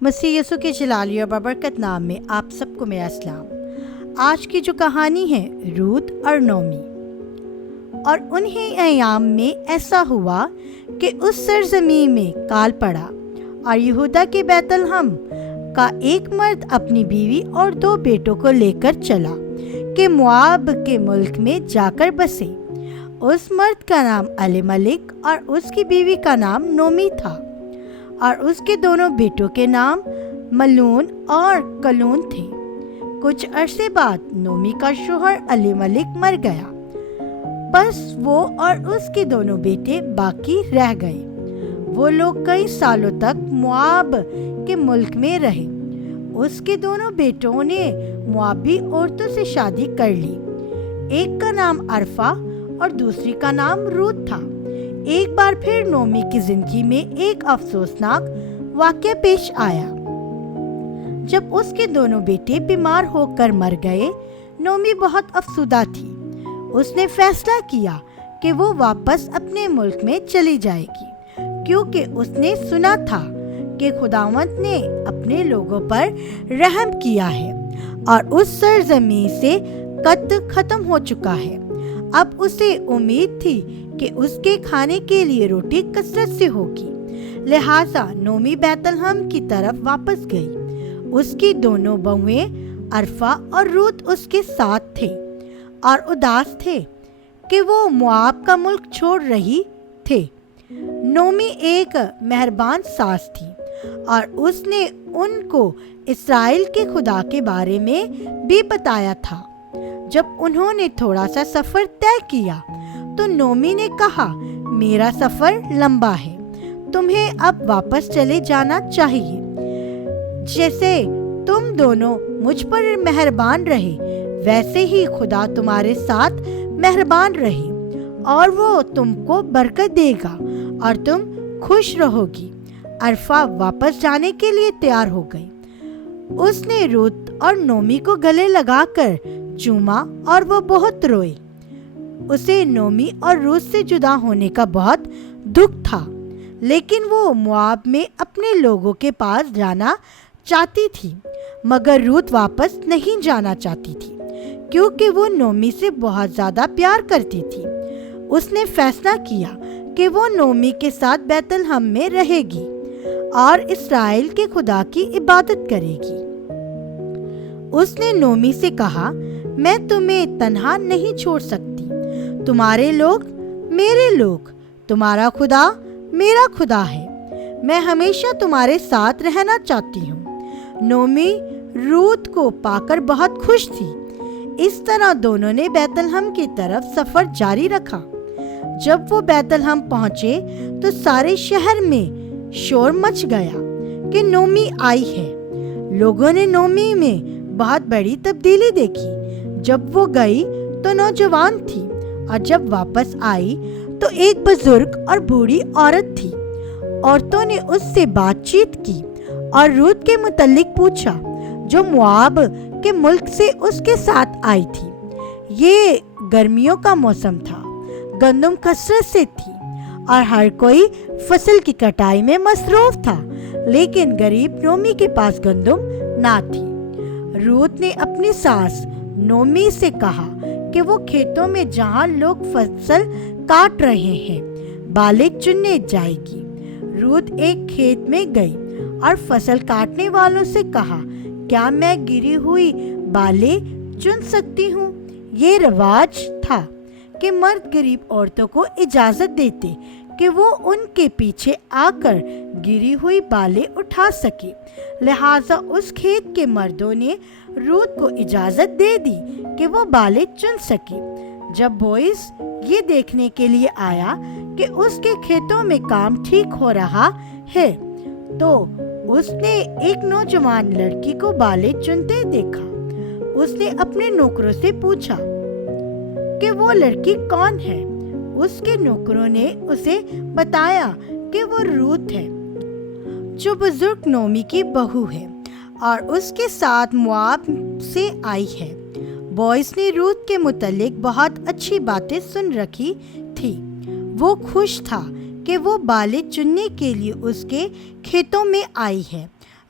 مسیح یسوع کے جلالی اور بابرکت نام میں آپ سب کو میرا سلام۔ آج کی جو کہانی ہے روت اور نومی۔ اور انہیں ایام میں ایسا ہوا کہ اس سرزمین میں کال پڑا اور یہودا کے بیت لحم کا ایک مرد اپنی بیوی اور 2 بیٹوں کو لے کر چلا کہ مواب کے ملک میں جا کر بسے۔ اس مرد کا نام الیملک اور اس کی بیوی کا نام نومی تھا، اور اس کے دونوں بیٹوں کے نام ملون اور کلون تھے۔ کچھ عرصے بعد نومی کا شوہر الیملک مر گیا، بس وہ اور اس کے دونوں بیٹے باقی رہ گئے۔ وہ لوگ کئی سالوں تک مواب کے ملک میں رہے۔ اس کے دونوں بیٹوں نے موابی عورتوں سے شادی کر لی۔ ایک کا نام عرفہ اور دوسری کا نام روت تھا۔ ایک بار پھر نومی کی زندگی میں ایک افسوسناک واقعہ پیش آیا۔ جب اس کے دونوں بیٹے بیمار ہو کر مر گئے، نومی بہت افسردہ تھی۔ اس نے فیصلہ کیا کہ وہ واپس اپنے ملک میں چلی جائے گی، کیونکہ اس نے سنا تھا کہ خداوند نے اپنے لوگوں پر رحم کیا ہے اور اس سرزمین سے قحط ختم ہو چکا ہے۔ اب اسے امید تھی کہ اس کے کھانے کے لیے روٹی کثرت سے ہوگی، لہٰذا نومی بیت لحم کی طرف واپس گئی۔ اس کی دونوں بہویں عرفہ اور روت اس کے ساتھ تھے اور اداس تھے کہ وہ مواب کا ملک چھوڑ رہی تھے۔ نومی ایک مہربان ساس تھی اور اس نے ان کو اسرائیل کے خدا کے بارے میں بھی بتایا تھا۔ جب انہوں نے تھوڑا سا سفر طے کیا تو نومی نے کہا، میرا سفر لمبا ہے، تمہیں اب واپس چلے جانا چاہیے۔ جیسے تم دونوں مجھ پر مہربان رہے، ویسے ہی خدا تمہارے ساتھ مہربان رہے اور وہ تم کو برکت دے گا اور تم خوش رہو گی۔ عرفہ واپس جانے کے لیے تیار ہو گئی۔ اس نے روت اور نومی کو گلے لگا کر چوما اور وہ بہت روئی۔ اسے نومی اور روت سے جدا ہونے کا بہت دکھ تھا، لیکن وہ مواب میں اپنے لوگوں کے پاس جانا چاہتی تھی، مگر روت واپس نہیں جانا چاہتی تھی کیونکہ وہ نومی سے بہت زیادہ پیار کرتی تھی۔ اس نے فیصلہ کیا کہ وہ نومی کے ساتھ بیت لحم میں رہے گی اور اسرائیل کے خدا کی عبادت کرے گی۔ اس نے نومی سے کہا، میں تمہیں تنہا نہیں چھوڑ سکتی، تمہارے لوگ میرے لوگ، تمہارا خدا میرا خدا ہے، میں ہمیشہ تمہارے ساتھ رہنا چاہتی ہوں۔ نومی روت کو پا کر بہت خوش تھی۔ اس طرح دونوں نے بیت لحم کی طرف سفر جاری رکھا۔ جب وہ بیت لحم پہنچے تو سارے شہر میں شور مچ گیا کہ نومی آئی ہے۔ لوگوں نے نومی میں بہت بڑی تبدیلی دیکھی۔ جب وہ گئی تو نوجوان تھی اور جب واپس آئی تو ایک بزرگ اور بوڑھی عورت تھی۔ عورتوں نے اس سے بات چیت کی اور روت کے متعلق پوچھا، جو مواب کے ملک سے اس کے ساتھ آئی تھی۔ یہ گرمیوں کا موسم تھا، گندم کثرت سے تھی اور ہر کوئی فصل کی کٹائی میں مصروف تھا، لیکن غریب نومی کے پاس گندم نہ تھی۔ روت نے اپنی ساس نومی سے کہا کہ وہ کھیتوں میں جہاں لوگ فصل کاٹ رہے ہیں بالیں چننے جائے گی۔ روت ایک کھیت میں گئی اور فصل کاٹنے والوں سے کہا، کیا میں گری ہوئی بالیں چن سکتی ہوں؟ یہ رواج تھا کہ مرد غریب عورتوں کو اجازت دیتے کہ وہ ان کے پیچھے آ کر گری ہوئی بالیں اٹھا سکے، لہٰذا اس کھیت کے مردوں نے روت کو اجازت دے دی کہ وہ بالیں چن سکے۔ جب بوئز یہ دیکھنے کے لیے آیا کہ اس کے کھیتوں میں کام ٹھیک ہو رہا ہے تو اس نے ایک نوجوان لڑکی کو بالیں چنتے دیکھا۔ اس نے اپنے نوکروں سے پوچھا کہ وہ لڑکی کون ہے۔ اس کے نوکروں نے اسے بتایا کہ وہ روت ہے، جو بزرگ نومی کی بہو ہے اور اس کے ساتھ مواب سے آئی ہے۔ بوئز نے روت کے متعلق بہت اچھی باتیں سن رکھی تھی۔ وہ خوش تھا کہ وہ بالیں چننے کے لیے اس کے کھیتوں میں آئی ہے۔